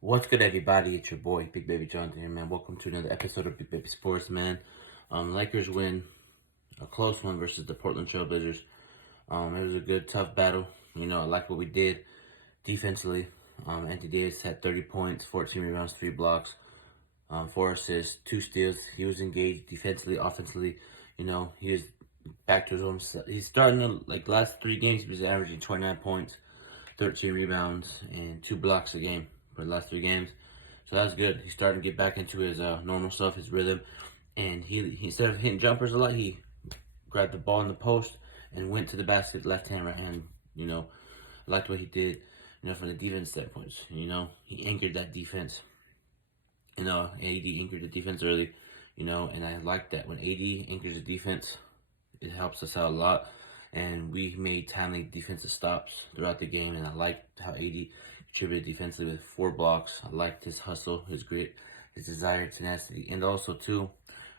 What's good, everybody? It's your boy, Big Baby Jonathan here, man. Welcome to another episode of Big Baby Sports, man. Lakers win a close one versus the Portland Trail Blazers. It was a good, tough battle. I like what we did defensively. Anthony Davis had 30 points, 14 rebounds, 3 blocks, 4 assists, 2 steals. He was engaged defensively, offensively. He was back to his own. He's starting to, last 3 games, he was averaging 29 points, 13 rebounds, and 2 blocks a game for the last 3 games. So that's good. He's starting to get back into his normal stuff, his rhythm. And he instead of hitting jumpers a lot, he grabbed the ball in the post and went to the basket, left hand, right hand. I liked what he did, from the defense standpoint. He anchored that defense. AD anchored the defense early, and I like that. When AD anchors the defense, it helps us out a lot. And we made timely defensive stops throughout the game, and I liked how AD contributed defensively with 4 blocks. I liked his hustle, his grit, his desire, tenacity, and also, too,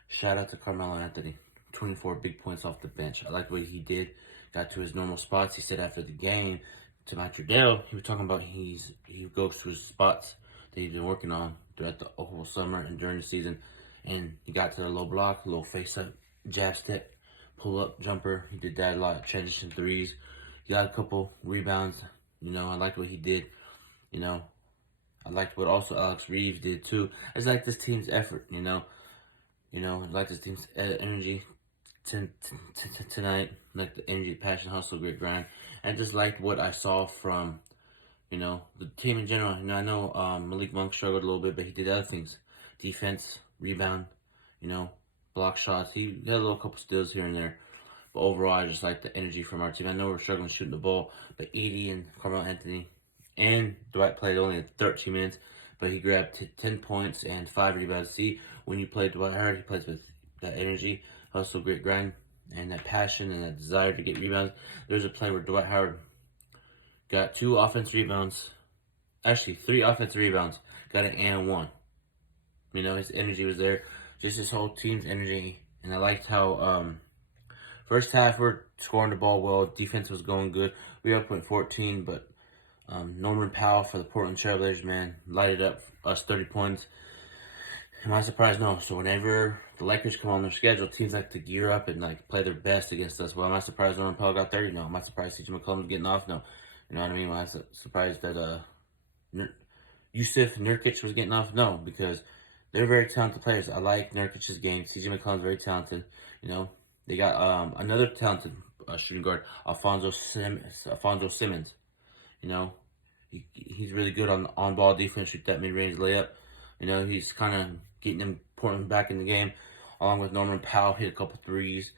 shout out to Carmelo Anthony. 24 big points off the bench. I liked what he did. Got to his normal spots. He said after the game to Matt Trudell, he was talking about he goes to his spots that he's been working on throughout the whole summer and during the season. And he got to the low block, little face-up, jab step, pull-up jumper. He did that a lot. Transition threes. He got a couple rebounds. I liked what he did. I liked what also Alex Reeves did too. I just like this team's effort. I like this team's energy tonight. Like the energy, passion, hustle, grit, grind. I just liked what I saw from the team in general. I know Malik Monk struggled a little bit, but he did other things: defense, rebound, block shots. He had a little couple steals here and there. But overall, I just like the energy from our team. I know we're struggling shooting the ball, but AD and Carmelo Anthony and Dwight played only 13 minutes, but he grabbed 10 points and 5 rebounds. See, when you play Dwight Howard, he plays with that energy, hustle, grit, grind, and that passion and that desire to get rebounds. There's a play where Dwight Howard got 2 offensive rebounds, actually 3 offensive rebounds, got an and 1. His energy was there, just his whole team's energy, and I liked how first half we're scoring the ball well, defense was going good. We up went 14, but Norman Powell for the Portland Trail Blazers, man, lighted up us 30 points. Am I surprised? No. So whenever the Lakers come on their schedule, teams like to gear up and play their best against us. Well, am I surprised Norman Powell got 30? No. Am I surprised CJ McCollum's getting off? No. You know what I mean? Am I surprised that Yusuf Nurkic was getting off? No, because they're very talented players. I like Nurkic's game. CJ McCollum's very talented. They got another talented shooting guard, Alfonso Simmons. He's really good on ball defense, shoot that mid-range layup. He's kind of getting them Portland back in the game, along with Norman Powell hit a couple threes.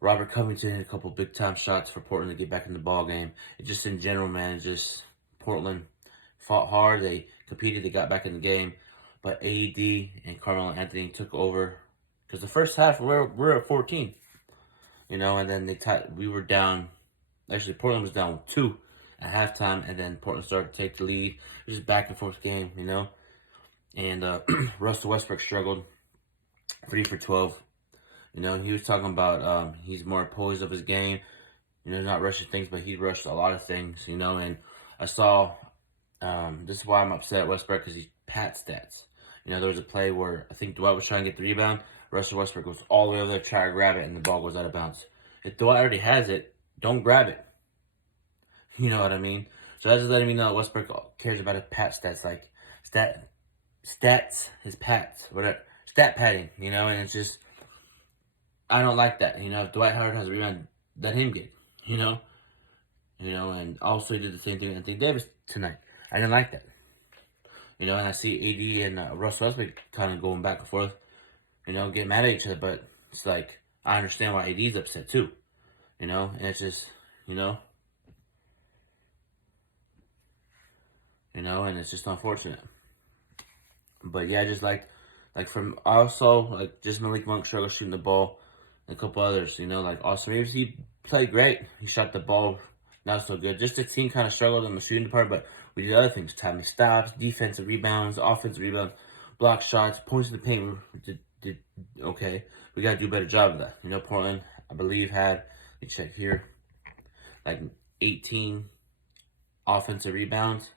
Robert Covington hit a couple big-time shots for Portland to get back in the ball game. It just in general, man, just Portland fought hard. They competed. They got back in the game. But AD and Carmelo Anthony took over because the first half we're at 14. And then we were down. Actually, Portland was down 2 at halftime, and then Portland started to take the lead. It was just back and forth game, And Russell Westbrook struggled, 3 for 12. He was talking about he's more poised of his game. Not rushing things, but he rushed a lot of things. And I saw this is why I'm upset at Westbrook, because he's pat stats. There was a play where I think Dwight was trying to get the rebound. Russell Westbrook goes all the way over there to try to grab it, and the ball goes out of bounds. If Dwight already has it, don't grab it. You know what I mean? So that's just letting me know Westbrook cares about his pat stats, like stats, his pats, whatever, stat padding, and it's just, I don't like that. If Dwight Howard has a rebound, let him get, and also he did the same thing with Anthony Davis tonight. I didn't like that. And I see AD and Russell Westbrook kind of going back and forth, getting mad at each other, but it's like, I understand why AD's upset too, and it's just, and it's just unfortunate. But yeah, I just like from also, just Malik Monk struggled shooting the ball, and a couple others, like Austin Reeves, he played great. He shot the ball not so good. Just the team kind of struggled in the shooting department, but we did other things: timely stops, defensive rebounds, offensive rebounds, block shots, points in the paint. Did okay. We got to do a better job of that. Portland, I believe, had, let me check here, 18 offensive rebounds.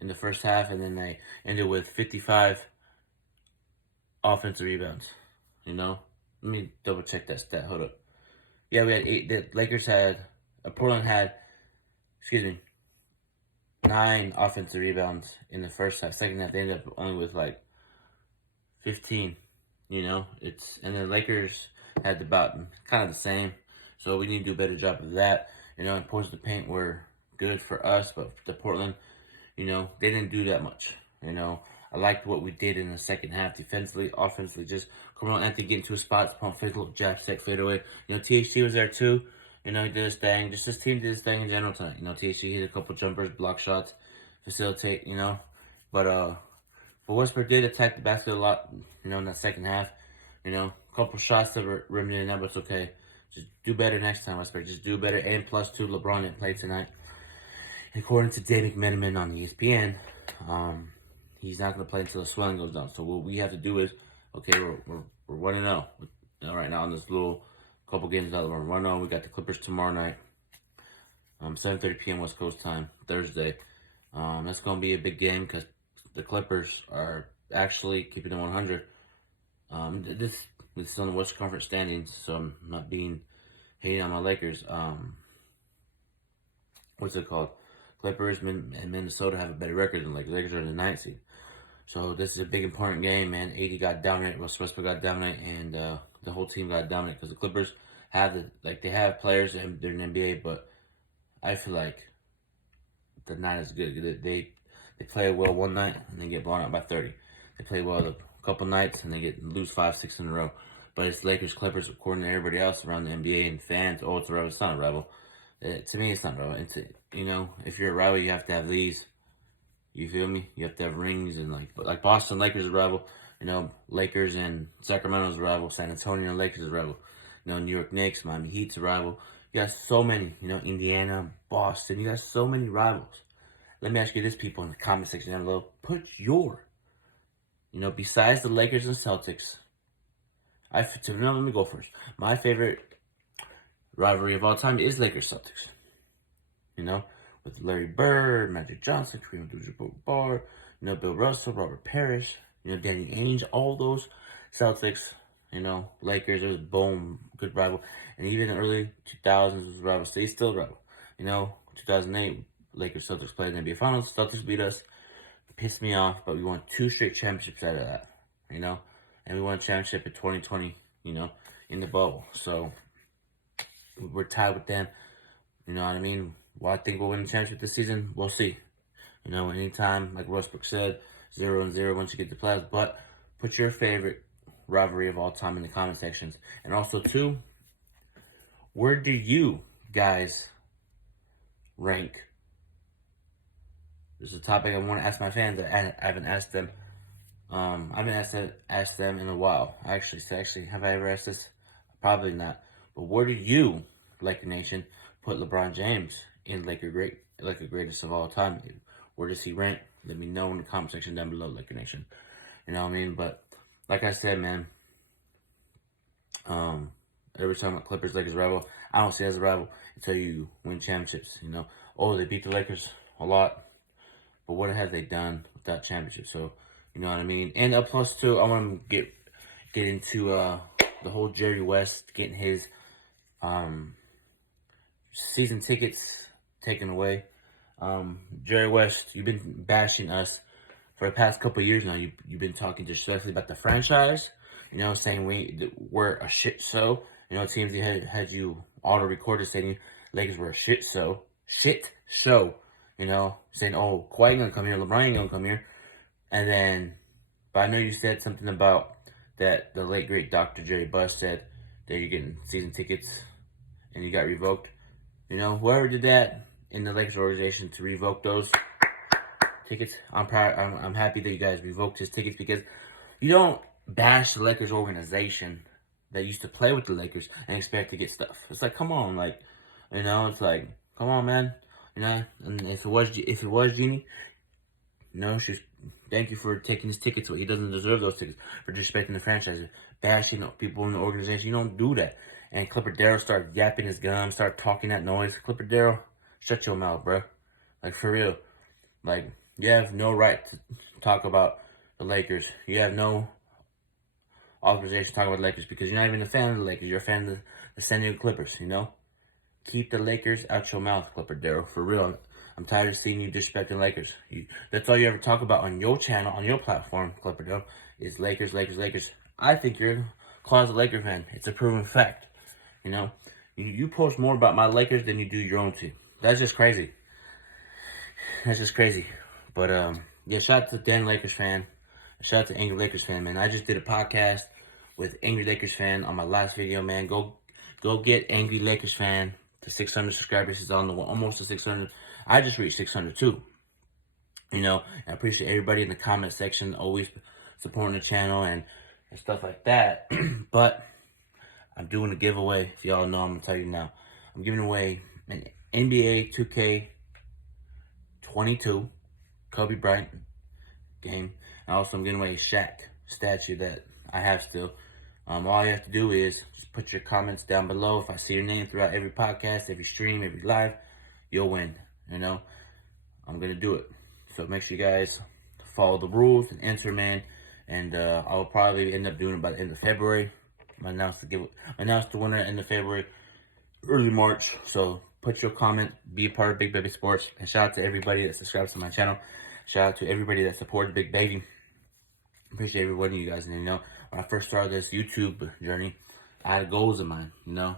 in the first half, and then they ended with 55 offensive rebounds. You know, let me double check that stat. Hold up. Yeah, we had 8. The Lakers had, Portland had, excuse me, 9 offensive rebounds in the first half. Second half, they ended up only with like 15. You know, and the Lakers had about kind of the same. So we need to do a better job of that. You know, and points to paint were good for us, but the Portland, you know, they didn't do that much. You know, I liked what we did in the second half defensively, offensively. Just Carmelo Anthony getting to a spot, pump fake, little jab step, fade away. You know, THT was there too. You know, he did his thing. Just his team did his thing in general tonight. You know, THT hit a couple jumpers, block shots, facilitate. You know, but Westbrook did attack the basket a lot. You know, in that second half. You know, a couple shots that were rimmed in and out, but it's okay. Just do better next time, Westbrook. Just do better. And +2, LeBron didn't play tonight. According to David McMenamin on ESPN, he's not going to play until the swelling goes down. So what we have to do is, okay, we're 1-0 right now in this little couple games out. We're 1-0. We got the Clippers tomorrow night, 7:30 p.m. West Coast time, Thursday. That's going to be a big game because the Clippers are actually keeping it 100. This is on the West Conference standings, so I'm not being hating on my Lakers. What's it called? Clippers and Minnesota have a better record than Lakers. Lakers are in the 9th seed. So this is a big important game, man. 80 got dominated, Westbrook got dominated, and the whole team got dominated because the Clippers have they have players and they're in the NBA, but I feel like the 9 is good. They play well one night and they get blown out by 30. They play well a couple nights and they lose 5, 6 in a row. But it's Lakers, Clippers, according to everybody else around the NBA and fans. Oh, it's a rival. It's not a rival. To me, it's not a rival. You know, if you're a rival, you have to have these. You feel me? You have to have rings and like Boston Lakers is a rival. You know, Lakers and Sacramento is a rival. San Antonio Lakers is a rival. You know, New York Knicks, Miami Heat's a rival. You got so many. You know, Indiana, Boston. You got so many rivals. Let me ask you this, people in the comment section down below. Put your, you know, besides the Lakers and Celtics. Let me go first. My favorite rivalry of all time is Lakers Celtics. You know, with Larry Bird, Magic Johnson, Kareem Abdul-Jabbar, you know, Bill Russell, Robert Parrish, you know, Danny Ainge, all those Celtics, you know, Lakers, it was boom, good rival. And even in the early 2000s was a rival. So he's still a rival. You know, 2008, Lakers Celtics played in the NBA Finals. Celtics beat us. It pissed me off, but we won 2 straight championships out of that, you know. And we won a championship in 2020, you know, in the bubble. So we're tied with them. You know what I mean? Well, I think we'll win the championship this season. We'll see. You know, anytime, like Westbrook said, 0-0 once you get the playoffs. But put your favorite rivalry of all time in the comment sections. And also, too, where do you guys rank? This is a topic I want to ask my fans. I haven't asked them. I haven't asked them in a while. Actually, have I ever asked this? Probably not. But where do you, Laker Nation, put LeBron James in Laker greatest of all time? Where does he rank? Let me know in the comment section down below, Laker Nation. You know what I mean? But like I said, man, every time a Clippers Lakers rival, I don't see it as a rival until you win championships. You know, oh, they beat the Lakers a lot, but what have they done with that championship? So you know what I mean. And plus too, I want to get into the whole Jerry West getting his season tickets taken away. Jerry West, you've been bashing us for the past couple of years now. You've been talking disrespectfully about the franchise. You know, saying we're a shit show. You know, teams had you auto recorded saying Lakers were a shit show. You know, saying, oh, Kawhi ain't gonna come here, LeBron ain't gonna come here. And then, but I know you said something about that the late great Dr. Jerry Buss said that you're getting season tickets and you got revoked. You know, whoever did that in the Lakers organization to revoke those tickets, I'm proud. I'm happy that you guys revoked his tickets, because you don't bash the Lakers organization that used to play with the Lakers and expect to get stuff. It's like, come on, like, you know, it's like, come on, man. You know, and if it was Genie, you know, thank you for taking his tickets away. He doesn't deserve those tickets for disrespecting the franchise, bashing people in the organization. You don't do that. And Clipper Darrell started yapping his gum, started talking that noise. Clipper Darrell, shut your mouth, bro. Like, for real. Like, You have no right to talk about the Lakers. You have no authorization to talk about the Lakers because you're not even a fan of the Lakers. You're a fan of the San Diego Clippers, you know? Keep the Lakers out your mouth, Clipper Daryl. For real. I'm tired of seeing you disrespecting the Lakers. That's all you ever talk about on your channel, on your platform, Clipper Daryl, is Lakers, Lakers, Lakers. I think you're a closet Laker fan. It's a proven fact. You know? You post more about my Lakers than you do your own team. That's just crazy. That's just crazy. But, yeah, shout out to Dan Lakers fan. Shout out to Angry Lakers fan, man. I just did a podcast with Angry Lakers fan on my last video, man. Go get Angry Lakers fan to 600 subscribers. He's on the almost to 600. I just reached 600 too. You know, I appreciate everybody in the comment section always supporting the channel and stuff like that. But I'm doing a giveaway. If y'all know, I'm gonna tell you now. I'm giving away an NBA 2K22 Kobe Bryant game. And also, I'm giving away a Shaq statue that I have still. All you have to do is just put your comments down below. If I see your name throughout every podcast, every stream, every live, you'll win. You know, I'm gonna do it. So make sure you guys follow the rules and enter, man. And I'll probably end up doing it by the end of February. I announced the winner end of February, early March. So put your comment, be a part of Big Baby Sports, and shout out to everybody that subscribes to my channel. Shout out to everybody that supported Big Baby. Appreciate every one of you guys. And you know, when I first started this YouTube journey, I had goals in mind. You know,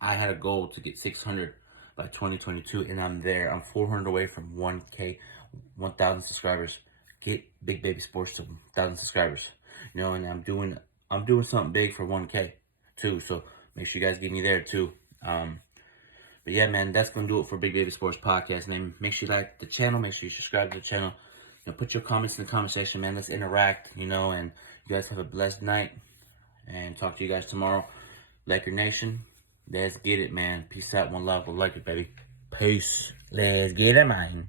I had a goal to get 600 by 2022, and I'm there. I'm 400 away from 1K, 1,000 subscribers. Get Big Baby Sports to 1,000 subscribers. You know, and I'm doing something big for 1K too. So make sure you guys get me there too. But yeah, man, that's gonna do it for Big Baby Sports Podcast. And make sure you like the channel. Make sure you subscribe to the channel. You know, put your comments in the comment section, man. Let's interact. You know, and you guys have a blessed night. And talk to you guys tomorrow. Laker Nation, let's get it, man. Peace out, one love, one like it, baby. Peace. Let's get it, man.